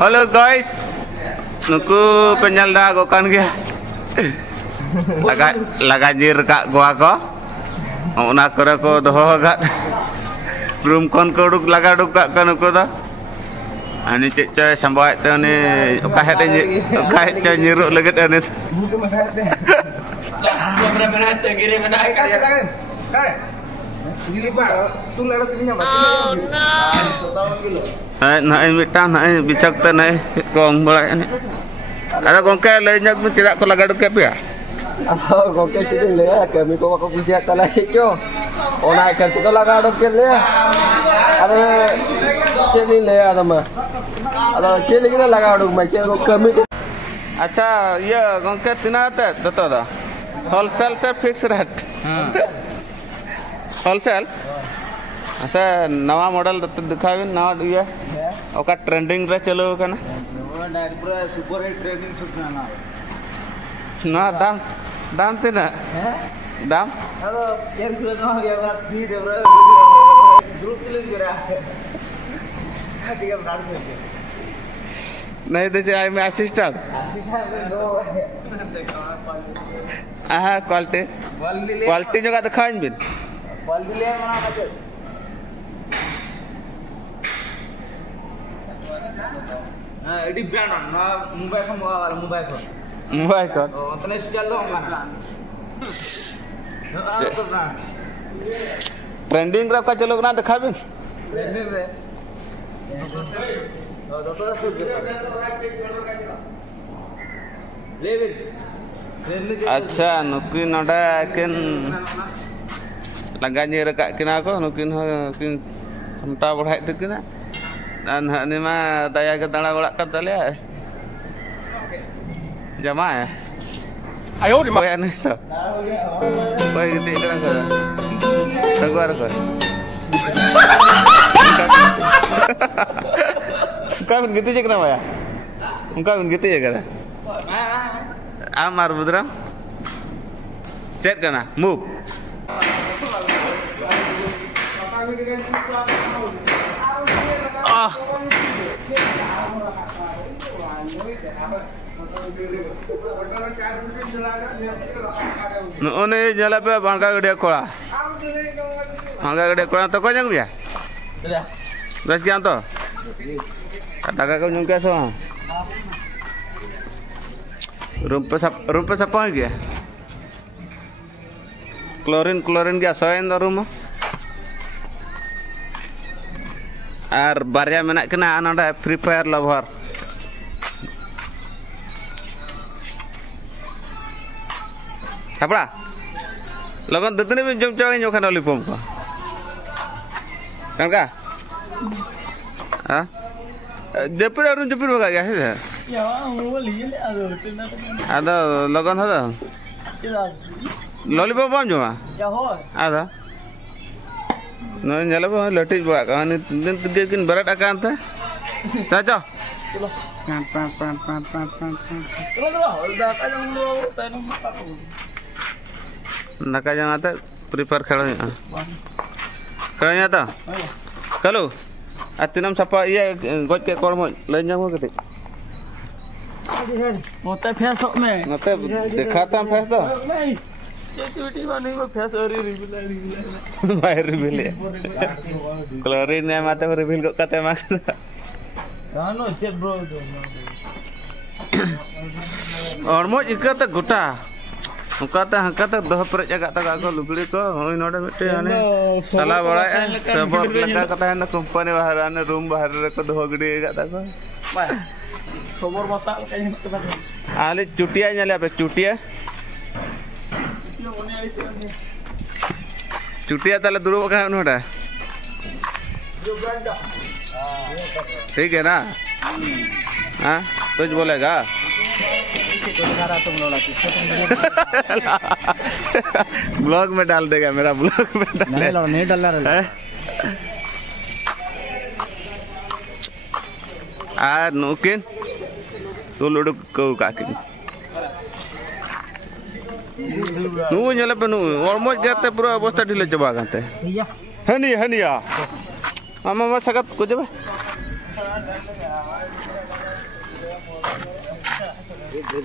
Halo guys, nuku penyalda kok kan gya. Lagajir kak gua ko. Ona kore ko doho gat. Room kon ko duk lagaduk kak kan nuku ta. Ani cek coy sampai tu ni kahet nyiruk legit ani. Berapa nanti kirim mana ikan ya? Naik mitang naik bicak tu naik kong boleh ni. Ada kongke lainnya pun tidak kau laga duk ya? Kongke tidak le, kami kau aku bisa telah sejo. Orang ikan tu laga duk le. Ada cili le ada mah. Ada cili kita laga duk macam kami. अच्छा ये कौन-कौन तीना आता है तो दा wholesale से fix rate wholesale अच्छा नवा मॉडल तो दिखावे नवा ये ओका ट्रेंडिंग रे चलो कना पूरा सुपर हिट ट्रेंडिंग शूट ना ना दाम तीना दाम हेलो यार कुछ ना हो गया दी दे ब्रो ग्रुप क्लिक करा ठीक है ब्रांड में नहीं तो आई मैं असिस्टेंट हाँ क्वालिटी जो का दिखाएं बिन क्वालिटी ले मना मत हां एडी ब्रांड ना मोबाइल को मोबाइल को उतने से चल लो हमारा तो ब्रांड ट्रेंडिंग रहा का चलो ना दिखा बिन ट्रेंडिंग रे अच्छा नुकिन नोडा किन लगा ᱧᱮ रका किना को नुकिन किन समटा बढ़ाई तकिना dan ni mah daya ke dana golak kan tali ya jamaah ya ayo di mana nih so boy gitu kan ko ragu Kau gitu je kenapa ya? Kau gitu ya kan? Amar Budram. Chat kana? Move. Ah. None jala pe bangka gede kola. Bangka gede kola to ko jang dia? Sudah. Terus kian to? Kata kau nyungke so. Rumput apa lagi ya? Klorin gas soin do rumah. Ar barya menak kena ananda Free Fire lover. Apa? Logon tetene bin jom cawin nyokan olipom ko. Kan ka? Hah? Jepur arun jepur baga ya sih? Ya, mau beli ni ada logon ada. Lollipop am joma? Ya ho. Ada. No nyala ba latis baga kan din kin barat akan ta. Caco. Pan. Naka jang ata prepare khelanya. Khelanya ta? Kalau atinam sapa iya goj ke kor mo lainnya mo ketik. Mote face में mote दिखाता हम face तो नहीं activity वाली को face और reveal बाहर reveal chlorine ने माते रिवील को कते मार नो चेक ब्रो और मो इकता गुटा हंकाता दह पर जगह तक को लुगड़ी को होई नोडे मिटे आने सला बड़ा सबक लगा कता है ना कंपनी बाहर आने रूम बाहर को दह गड़ी गता को सोबर मसा कहीं आले चुटिया nyale apa चुटिया ताले दुरु का नोडा ठीक है ना हाँ तुझ बोलेगा ब्लॉग में डाल देगा मेरा ब्लॉग में नहीं डाल रहा है नुकिन तो लुडु को काकिन नु nyala pe nu almost gate pura अवस्था ढीले चबा गते Haniyeh mama sakat ko jaba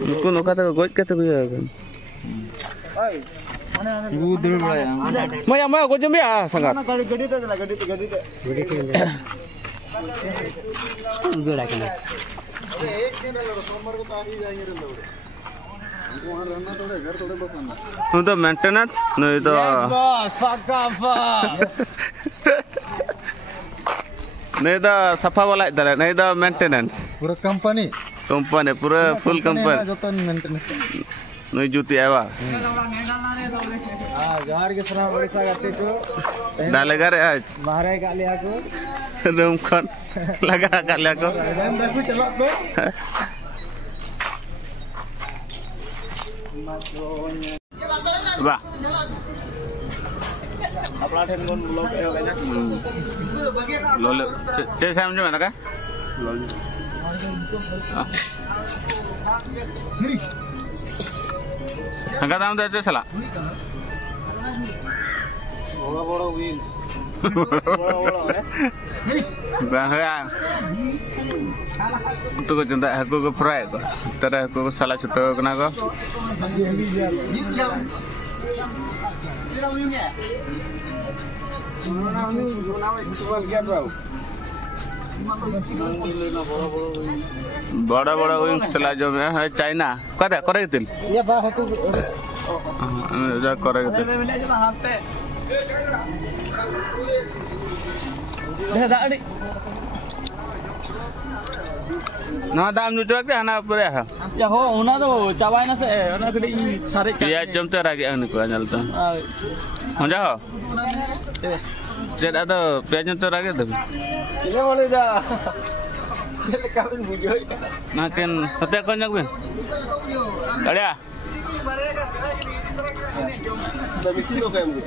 Nuku nuka tu goj kata gua kan. Ibu dulu ya. Maya goj jam ya sangat. Gadi tu lah, gadi tu. Udah lah kena. Untuk maintenance, no itu. Yes boss, boss. No itu safa wala itu, no itu maintenance. Pura company. Company, pura full company. Joton maintenance. No juti apa? Jahar ke sana Odisha gate ko. Dah lega re आज. Mahare ka liya ko. Room kon laga kat liya ko. Dah ko chalak ko. Ba. Apna then kon blog e hoga na. Lolo. Cek saya macam mana kan? Lolo. Angkat tangan tu salah. Boro wheel. Bahaya. Untuk cinta aku ke fry ko. Tera aku salah cuto kena ko. बड़ा wing चला जो है China करे करे तिल Ya bah aku. जा करे तिल ना दाम जुटवा के आना पड़े है Ya ho una to chabai na se ona kadi sare पियाज जमते रागे अन को चलता हो जा चेदा तो पियाज जमते रागे दे Ini boleh dah. Sila kawin bujoy. नाकिन हते कोन जगबे कड़िया Dah mesti lo kayak gitu.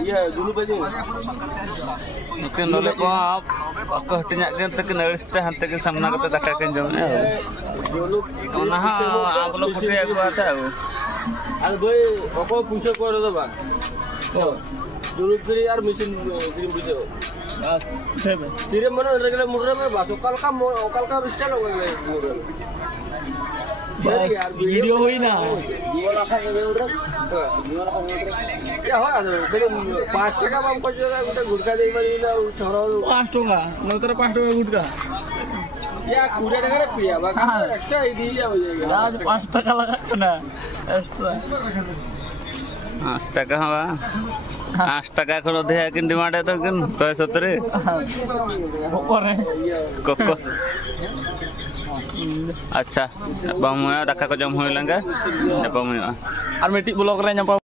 Iya, dulu baju. नाकिन नोले को आप हटिnya के तक नड़स्ते हंते के सामना करते दका के जम Dulu ओना आप लोग पुटे एक बात है al boy apa puso ko ro ba. Dulu kiri ar mesin kirim bujo. Bas. Kirim mana regular murra me bas okal ka rista lo gale. Bas video hoy na. Gimana ka ke udah? Gimana ka udah? Ya ho ada kirim 5 টাকা bam ko jara udah gurka dei bari na choro 5 টাকা নতর 5 টাকা গুটকা Ya, kuda dengar pria, bahkan extra ini ya, ya, 5 টাকা লাগা না extra 5 টাকা হওয়া 5 টাকা কোন দেয়া কিন ডিমান্ড তো কিন 170 করে কোকো আচ্ছা বামুয়া ডাকা ko jam hoy langga apa mu আর মেটি ব্লগ রে nyampa